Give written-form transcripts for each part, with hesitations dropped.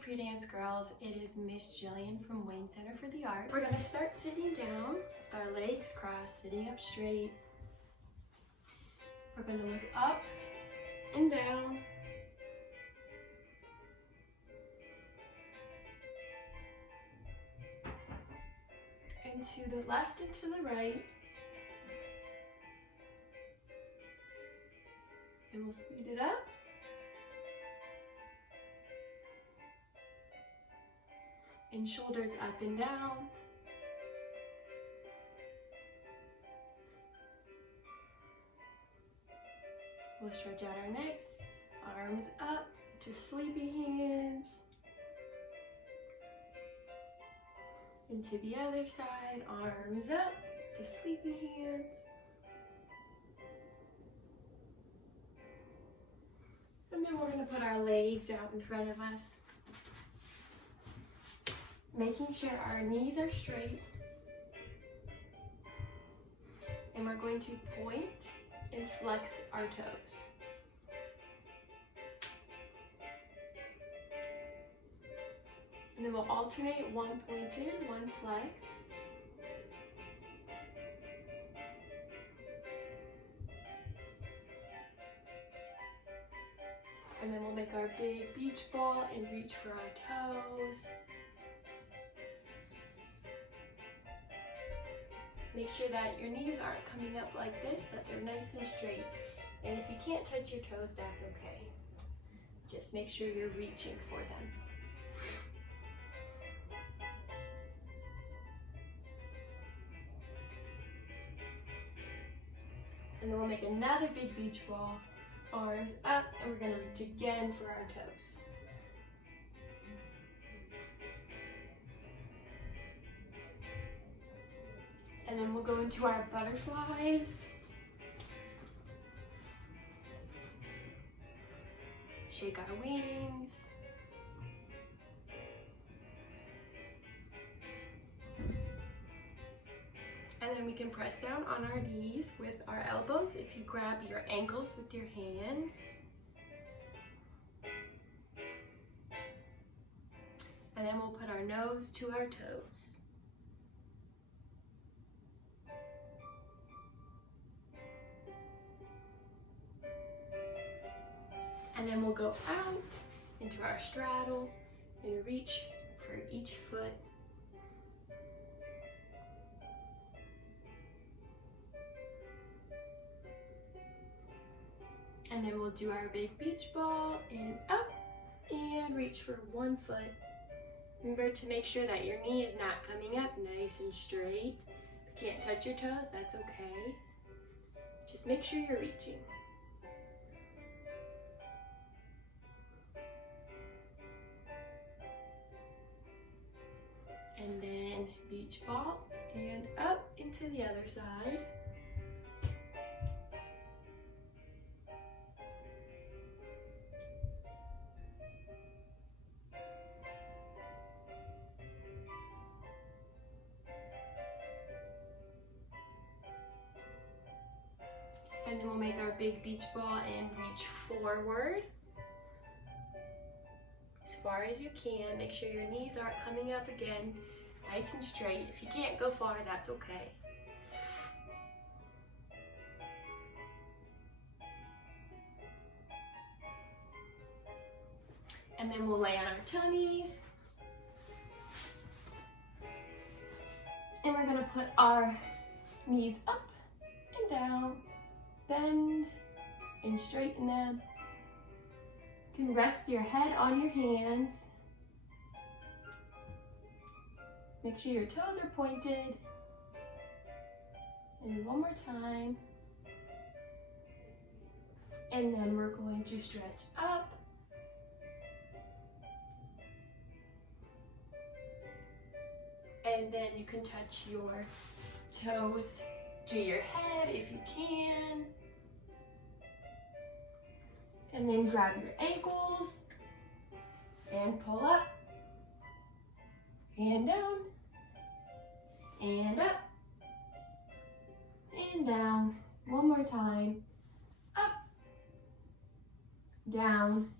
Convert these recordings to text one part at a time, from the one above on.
WCA Predance girls, it is Miss Jillian from Wayne Center for the Arts. We're gonna start sitting down with our legs crossed, sitting up straight. We're gonna look up and down. And to the left and to the right. And we'll speed it up. And shoulders up and down. We'll stretch out our necks, arms up to sleepy hands. And to the other side, arms up to sleepy hands. And then we're going to put our legs out in front of us, making sure our knees are straight. And we're going to point and flex our toes. And then we'll alternate one pointed, one flexed. And then we'll make our big beach ball and reach for our toes. Make sure that your knees aren't coming up like this, that they're nice and straight. And if you can't touch your toes, that's okay. Just make sure you're reaching for them. And then we'll make another big beach ball, arms up, and we're going to reach again for our toes. And then we'll go into our butterflies. Shake our wings. And then we can press down on our knees with our elbows if you grab your ankles with your hands. And then we'll put our nose to our toes. And then we'll go out into our straddle and reach for each foot. And then we'll do our big beach ball and up and reach for one foot. Remember to make sure that your knee is not coming up nice and straight. If you can't touch your toes, that's okay. Just make sure you're reaching. And then beach ball and up into the other side. And then we'll make our big beach ball and reach forward as far as you can. Make sure your knees aren't coming up again, nice and straight. If you can't go far, that's okay. And then we'll lay on our tummies. And we're gonna put our knees up and down. Bend and straighten them. You can rest your head on your hands. Make sure your toes are pointed. And one more time. And then we're going to stretch up. And then you can touch your toes to your head if you can. And then grab your ankles and pull up and down and up and down. One more time. Up, down,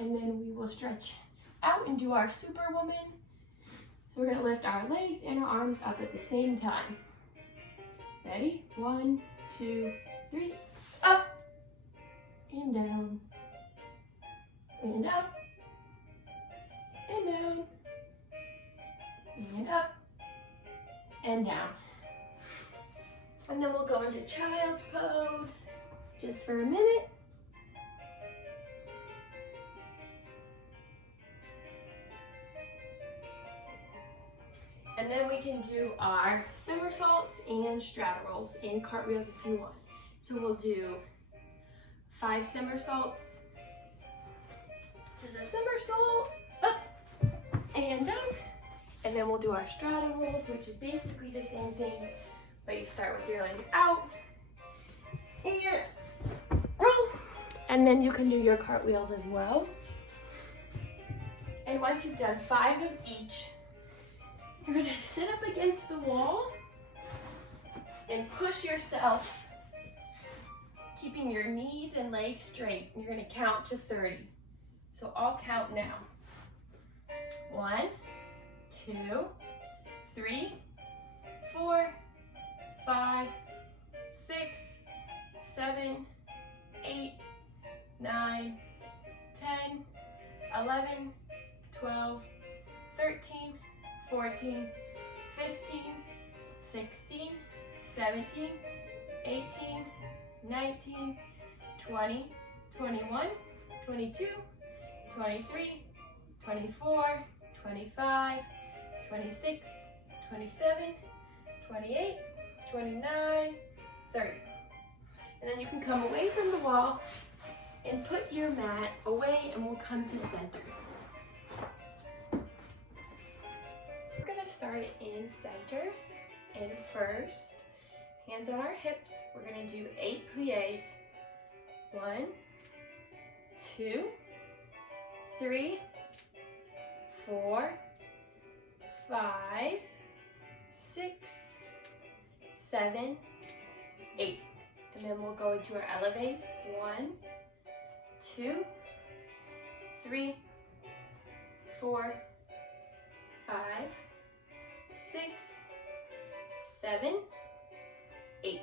and then we will stretch out and do our Superwoman. So we're gonna lift our legs and our arms up at the same time. Ready? 1, 2, 3, up, and down, and up, and down, and up, and down. And then we'll go into child's pose just for a minute. And then we can do our somersaults and strata rolls and cartwheels if you want. So we'll do 5 somersaults. This is a somersault, up and down. And then we'll do our strata rolls, which is basically the same thing, but you start with your leg out and roll. And then you can do your cartwheels as well. And once you've done 5 of each, you're gonna sit up against the wall and push yourself, keeping your knees and legs straight. You're gonna count to 30. So I'll count now. 1, 2, 3, 4, 5, 6, 7, 8, 9, 10, 11, 12, 13, 14, 15, 16, 17, 18, 19, 20, 21, 22, 23, 24, 25, 26, 27, 28, 29, 30. And then you can come away from the wall and put your mat away and we'll come to center. We're gonna start in center, and first, hands on our hips, we're gonna do 8 plies. 1, 2, 3, 4, 5, 6, 7, 8. And then we'll go into our elevates. 1, 2, 3, 4, 5, 6, 7, 8.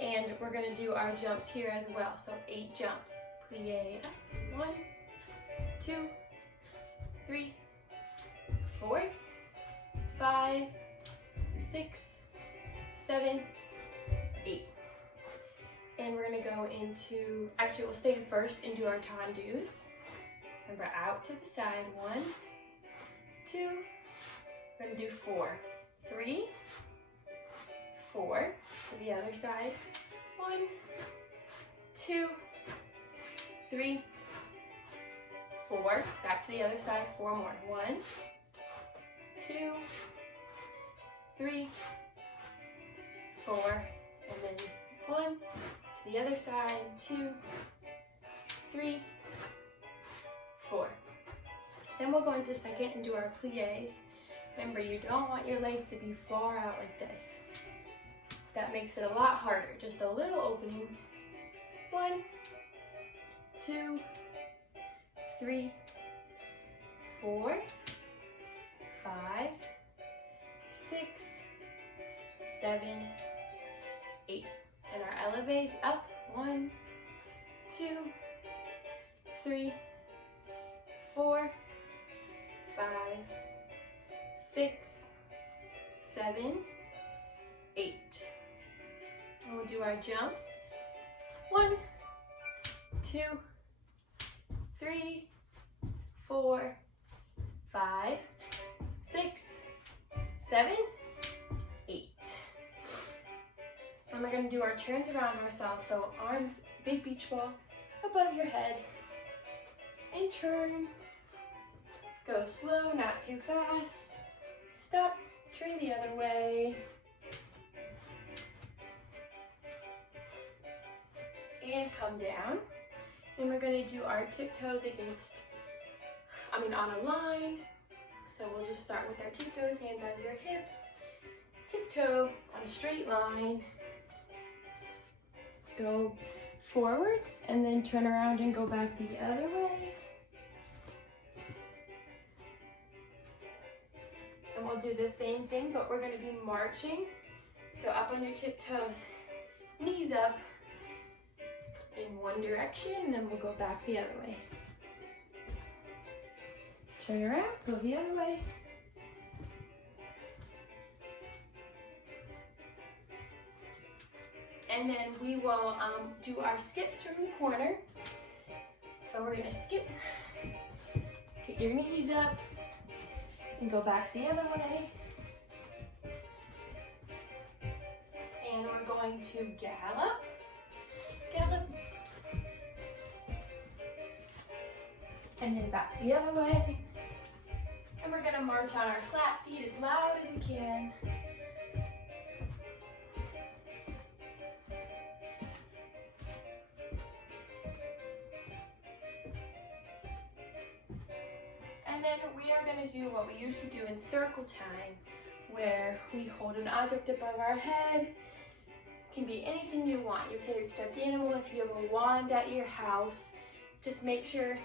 And we're gonna do our jumps here as well. So 8 jumps. Plie up. 1, 2, 3, 4, 5, 6, 7, 8. And we're gonna go into, actually we'll stay first and do our tendus. Remember, out to the side. 1, 2, we're gonna do 4, 3, 4, to the other side. 1, 2, 3, 4, back to the other side. 4 more. 1, 2, 3, 4, and then 1 to the other side. 2, 3, 4. Then we'll go into second and do our plies. Remember, you don't want your legs to be far out like this. That makes it a lot harder. Just a little opening. 1, 2, 3, 4, 5, 6, 7, 8. And our elevates up. 1, 2, 3, 4, 5, 6, 7, 8. And we'll do our jumps. 1, 2, 3, 4, 5, 6, 7, 8. And we're going to do our turns around ourselves. So arms, big beach ball above your head. And turn. Go slow, not too fast. Stop, turn the other way. And come down. And we're going to do our tiptoes on a line. So we'll just start with our tiptoes, hands on your hips. Tiptoe on a straight line. Go forwards and then turn around and go back the other way. then we'll do the same thing, but we're gonna be marching. So up on your tiptoes, knees up in one direction, and then we'll go back the other way. Turn around, go the other way. And then we will do our skips from the corner. So we're gonna skip, get your knees up, and go back the other way. And we're going to gallop, gallop, and then back the other way. And we're gonna march on our flat feet as loud as you can. And then we are going to do what we usually do in circle time, where we hold an object above our head. It can be anything you want, your favorite stuffed animal. If you have a wand at your house, just make sure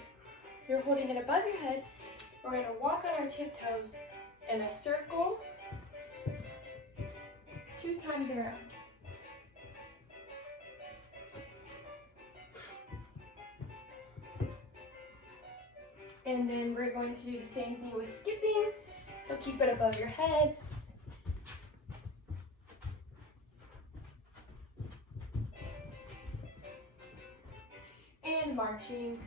you're holding it above your head. We're going to walk on our tiptoes in a circle 2 times around. And then we're going to do the same thing with skipping. So keep it above your head. And marching.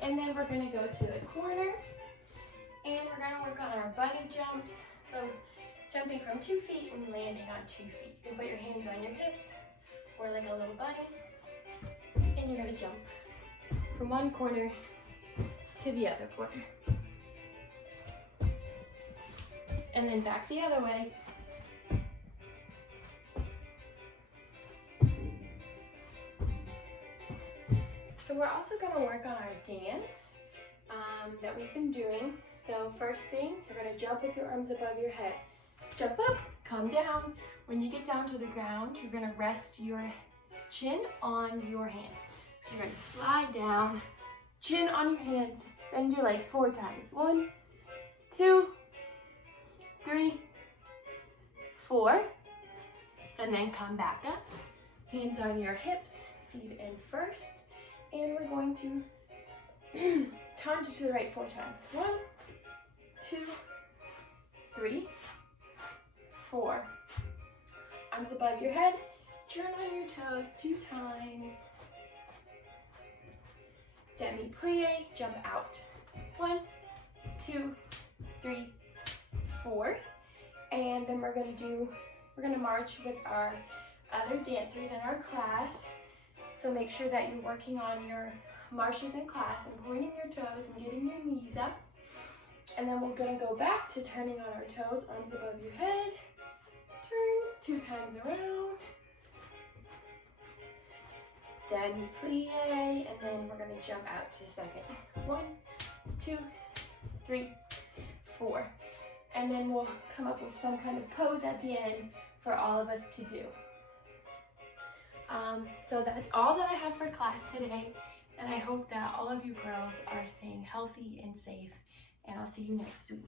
And then we're going to go to the corner. And we're going to work on our bunny jumps. So jumping from 2 feet and landing on 2 feet. You can put your hands on your hips or like a little bunny. And you're going to jump from one corner to the other corner. And then back the other way. So we're also going to work on our dance that we've been doing. So first thing, you're going to jump with your arms above your head. Jump up, come down. When you get down to the ground, you're going to rest your chin on your hands. So you're going to slide down, chin on your hands, bend your legs 4 times. 1, 2, 3, 4, and then come back up. Hands on your hips, feet in first, and we're going to taunt to the right 4 times. 1, 2, 3, 4. Arms above your head. Turn on your toes 2 times. Demi plie, jump out. 1, 2, 3, 4. And then we're gonna march with our other dancers in our class. So make sure that you're working on your marches in class and pointing your toes and getting your knees up. And then we're gonna go back to turning on our toes, arms above your head. Turn 2 times around. Demi plie, and then we're gonna jump out to second. 1, 2, 3, 4. And then we'll come up with some kind of pose at the end for all of us to do. So that's all that I have for class today. And I hope that all of you girls are staying healthy and safe. And I'll see you next week.